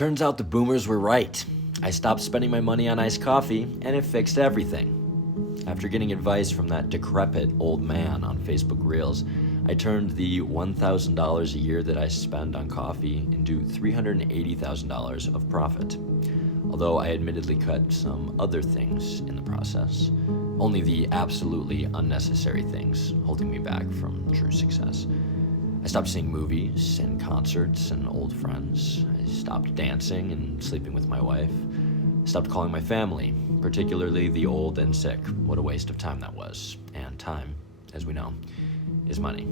Turns out the boomers were right. I stopped spending my money on iced coffee, and it fixed everything. After getting advice from that decrepit old man on Facebook Reels, I turned the $1,000 a year that I spend on coffee into $380,000 of profit. Although I admittedly cut some other things in the process, only the absolutely unnecessary things holding me back from true success. I stopped seeing movies and concerts and old friends. I stopped dancing and sleeping with my wife. I stopped calling my family, particularly the old and sick. What a waste of time that was. And time, as we know, is money.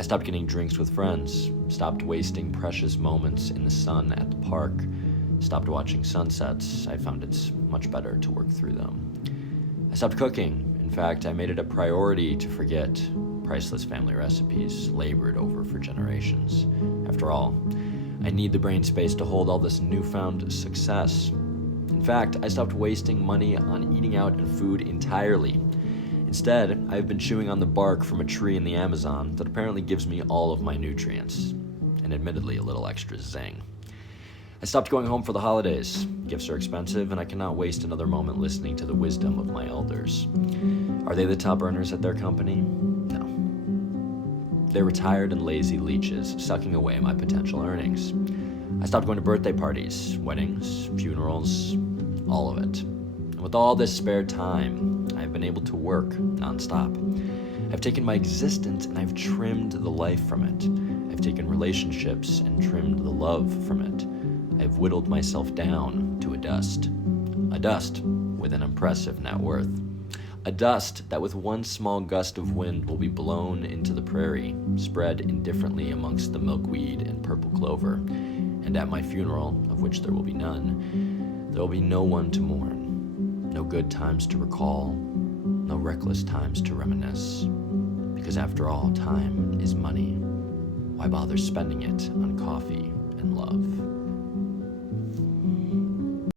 I stopped getting drinks with friends, stopped wasting precious moments in the sun at the park, stopped watching sunsets. I found it's much better to work through them. I stopped cooking. In fact, I made it a priority to forget priceless family recipes labored over for generations. After all, I need the brain space to hold all this newfound success. In fact, I stopped wasting money on eating out and food entirely. Instead, I've been chewing on the bark from a tree in the Amazon that apparently gives me all of my nutrients, and admittedly a little extra zing. I stopped going home for the holidays. Gifts are expensive, and I cannot waste another moment listening to the wisdom of my elders. Are they the top earners at their company? No. They're retired and lazy leeches, sucking away my potential earnings. I stopped going to birthday parties, weddings, funerals, all of it. And with all this spare time, I've been able to work nonstop. I've taken my existence and I've trimmed the life from it. I've taken relationships and trimmed the love from it. I've whittled myself down to a dust with an impressive net worth. A dust that with one small gust of wind will be blown into the prairie, spread indifferently amongst the milkweed and purple clover. And at my funeral, of which there will be none, there will be no one to mourn, no good times to recall, no reckless times to reminisce. Because after all, time is money. Why bother spending it on coffee and love?